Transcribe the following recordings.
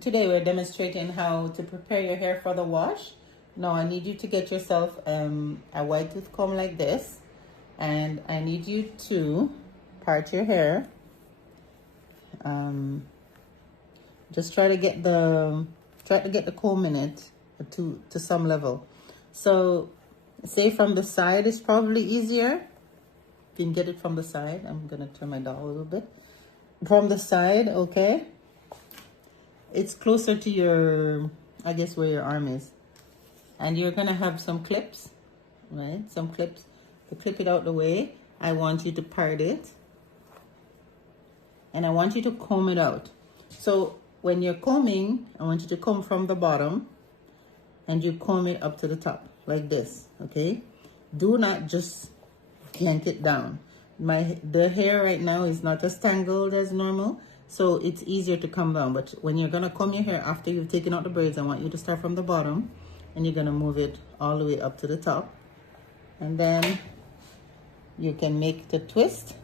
Today we're demonstrating how to prepare your hair for the wash. Now I need you to get yourself a wide tooth comb like this, and I need you to part your hair. Just try to get the comb in it to some level. So say from the side is probably easier. If you can get it from the side, I'm gonna turn my dial a little bit. From the side, okay. It's closer to your, I guess, where your arm is. And you're gonna have some clips, right? Some clips to clip it out the way. I want you to part it. And I want you to comb it out. So when you're combing, I want you to comb from the bottom and you comb it up to the top like this, okay? Do not just yank it down. The hair right now is not as tangled as normal, so it's easier to come down. But when you're gonna comb your hair after you've taken out the braids, I want you to start from the bottom and you're gonna move it all the way up to the top. And then you can make the twist.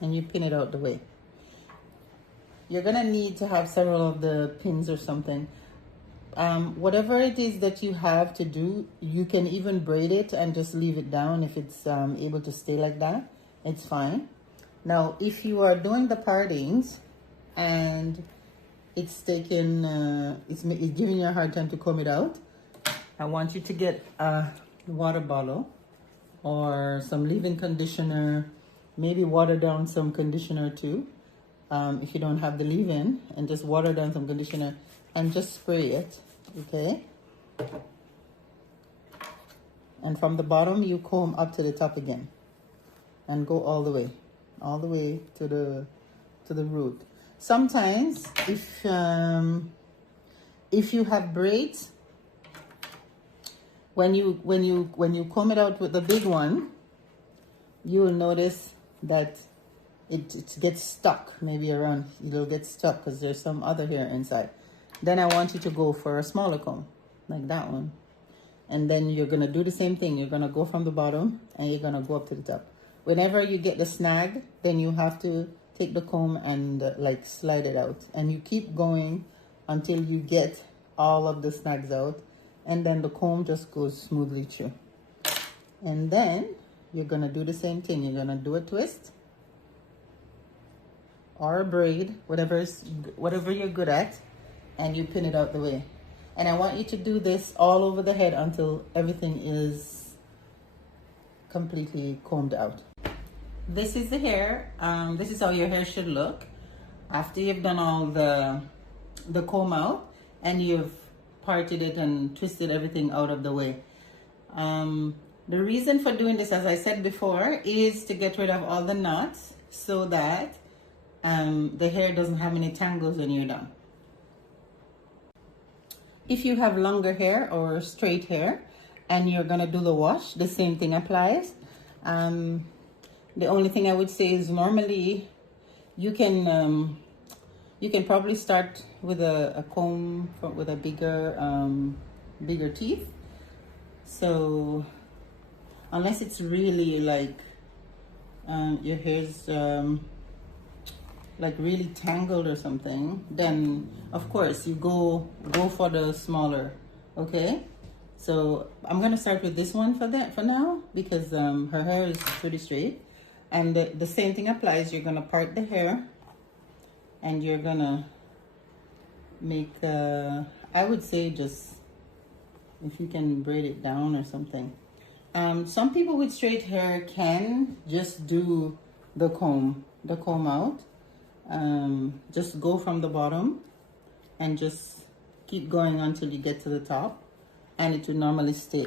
And you pin it out the way. You're gonna need to have several of the pins or something. Whatever it is that you have to do, you can even braid it and just leave it down if it's able to stay like that. It's fine. Now, if you are doing the partings and it's taking, it's giving you a hard time to comb it out, I want you to get a water bottle or some leave-in conditioner, maybe water down some conditioner too. If you don't have the leave-in, and just water down some conditioner and just spray it, okay? And from the bottom, you comb up to the top again and go all the way to the root. Sometimes, if you have braids, when you comb it out with the big one, you will notice that it gets stuck, maybe around, it'll get stuck because there's some other hair inside. Then I want you to go for a smaller comb, like that one. And then you're gonna do the same thing. You're gonna go from the bottom and you're gonna go up to the top. Whenever you get the snag, then you have to take the comb and like slide it out. And you keep going until you get all of the snags out. And then the comb just goes smoothly through. And then you're gonna do the same thing. You're gonna do a twist or a braid, whatever you're good at, and you pin it out the way. And I want you to do this all over the head until everything is completely combed out. This is the hair. This is how your hair should look after you've done all the comb out and you've parted it and twisted everything out of the way. The reason for doing this, as I said before, is to get rid of all the knots so that the hair doesn't have any tangles when you're done. If you have longer hair or straight hair and you're gonna do the wash, the same thing applies. The only thing I would say is normally you can probably start with a comb with a bigger teeth. So unless it's really like your hair's like really tangled or something, then of course you go for the smaller, okay? So I'm gonna start with this one for now because her hair is pretty straight. And the same thing applies. You're gonna part the hair and you're gonna make, I would say just, if you can braid it down or something. Some people with straight hair can just do the comb out. Just go from the bottom and just keep going until you get to the top, and it will normally stay.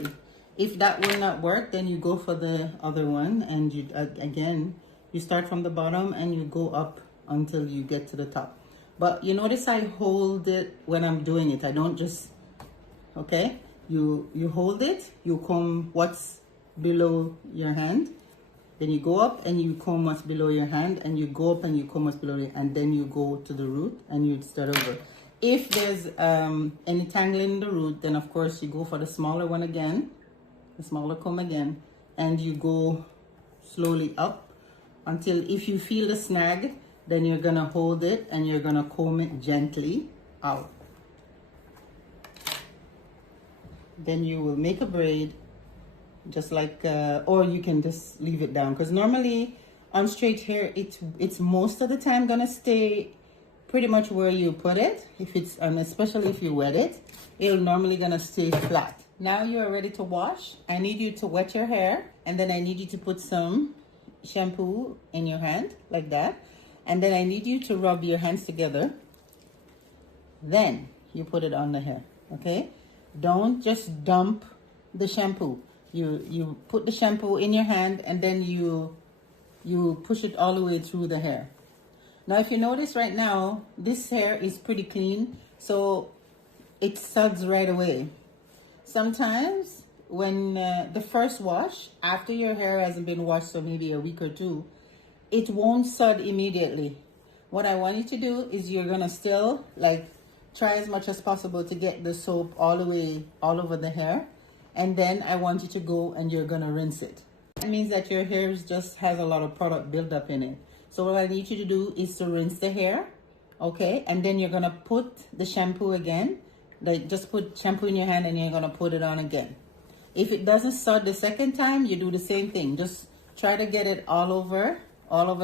If that will not work, then you go for the other one and you again you start from the bottom and you go up until you get to the top. But you notice I hold it when I'm doing it. I don't just, okay, you hold it, you comb what's below your hand, then you go up and you comb what's below your hand, and you go up and you comb what's below your, and then you go to the root and you start over. If there's any tangling in the root, then of course you go for the smaller one again, the smaller comb again, and you go slowly up until if you feel the snag, then you're gonna hold it and you're gonna comb it gently out. Then you will make a braid just like, or you can just leave it down, because normally on straight hair, it's most of the time gonna stay pretty much where you put it. If it's, and especially if you wet it, it'll normally gonna stay flat. Now you're ready to wash. I need you to wet your hair, and then I need you to put some shampoo in your hand like that, and then I need you to rub your hands together. Then you put it on the hair, okay? Don't just dump the shampoo. You put the shampoo in your hand, and then you push it all the way through the hair. Now, if you notice right now, this hair is pretty clean, so it suds right away. Sometimes when the first wash, after your hair hasn't been washed, so maybe a week or two, it won't sud immediately. What I want you to do is you're gonna still like try as much as possible to get the soap all the way all over the hair, and then I want you to go and you're gonna rinse it. That means that your hair just has a lot of product buildup in it. So what I need you to do is to rinse the hair, okay? And then you're gonna put the shampoo again. Like, just put shampoo in your hand and you're gonna put it on again. If it doesn't sud the second time, you do the same thing. Just try to get it all over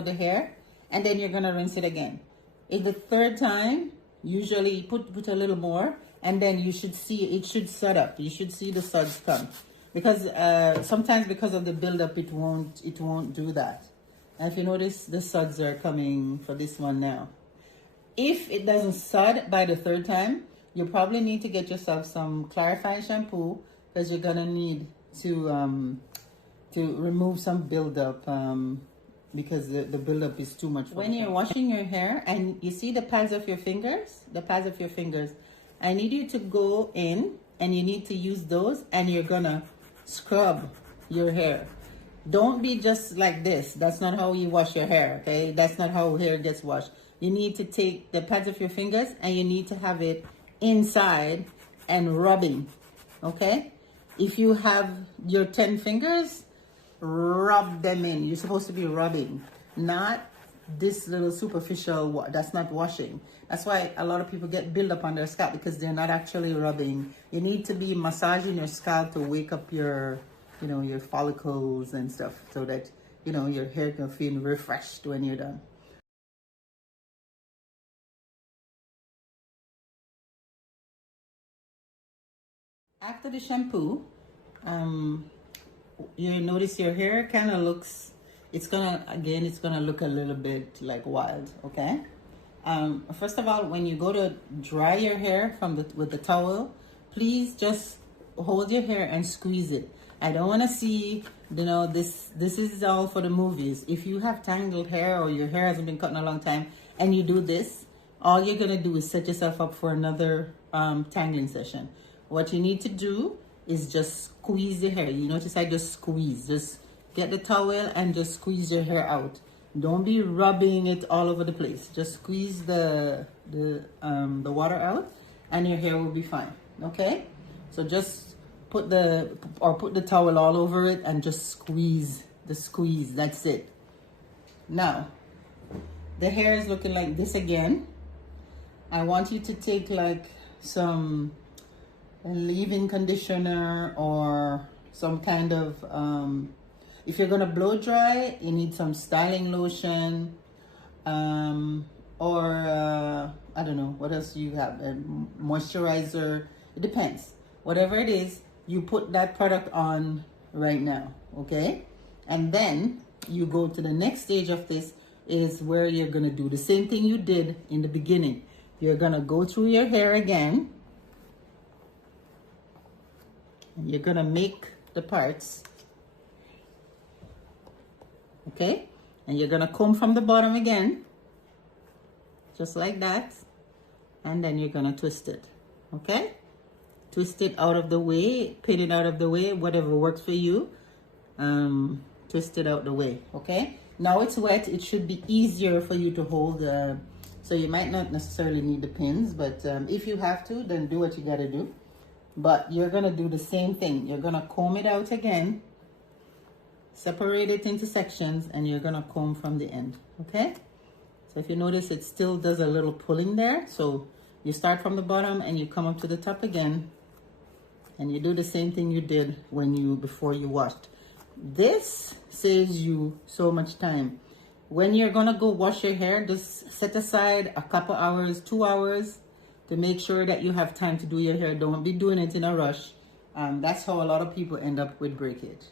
the hair, and then you're gonna rinse it again. If the third time, usually put a little more, and then you should see it should sud up. You should see the suds come, because sometimes because of the buildup, it won't do that. And if you notice, the suds are coming for this one now. If it doesn't sud by the third time, you probably need to get yourself some clarifying shampoo, because you're gonna need to remove some buildup, because the buildup is too much. When you're washing your hair and you see the pads of your fingers, I need you to go in and you need to use those, and you're gonna scrub your hair. Don't be just like this. That's not how you wash your hair, okay? That's not how hair gets washed. You need to take the pads of your fingers and you need to have it inside and rubbing, okay? If you have your 10 fingers, rub them in. You're supposed to be rubbing, not this little superficial, that's not washing. That's why a lot of people get buildup on their scalp, because they're not actually rubbing. You need to be massaging your scalp to wake up your, your follicles and stuff, so that, your hair can feel refreshed when you're done. After the shampoo, you notice your hair kind of looks, it's gonna look a little bit like wild, okay? First of all, when you go to dry your hair with the towel, please just hold your hair and squeeze it. I don't want to see, this is all for the movies. If you have tangled hair or your hair hasn't been cut in a long time and you do this, all you're gonna do is set yourself up for another tangling session. What you need to do is just squeeze the hair. You notice I just squeeze. Just get the towel and just squeeze your hair out. Don't be rubbing it all over the place. Just squeeze the water out, and your hair will be fine. Okay? So just put the towel all over it and just squeeze. That's it. Now, the hair is looking like this again. I want you to take like some leave-in conditioner or some kind of if you're gonna blow dry, you need some styling lotion, or I don't know what else you have, a moisturizer. It depends. Whatever it is, you put that product on right now, okay? And then you go to the next stage of this, is where you're gonna do the same thing you did in the beginning. You're gonna go through your hair again, and you're gonna make the parts, okay? And you're gonna comb from the bottom again, just like that, and then you're gonna twist it, okay? Twist it out of the way, pin it out of the way, whatever works for you. Twist it out the way, okay? Now it's wet, it should be easier for you to hold, so you might not necessarily need the pins, but if you have to, then do what you gotta do. But you're gonna do the same thing. You're gonna comb it out again, separate it into sections, and you're gonna comb from the end, okay? So if you notice, it still does a little pulling there. So you start from the bottom and you come up to the top again, and you do the same thing you did before you washed. This saves you so much time. When you're gonna go wash your hair, just set aside a couple hours, 2 hours, to make sure that you have time to do your hair. Don't be doing it in a rush. That's how a lot of people end up with breakage.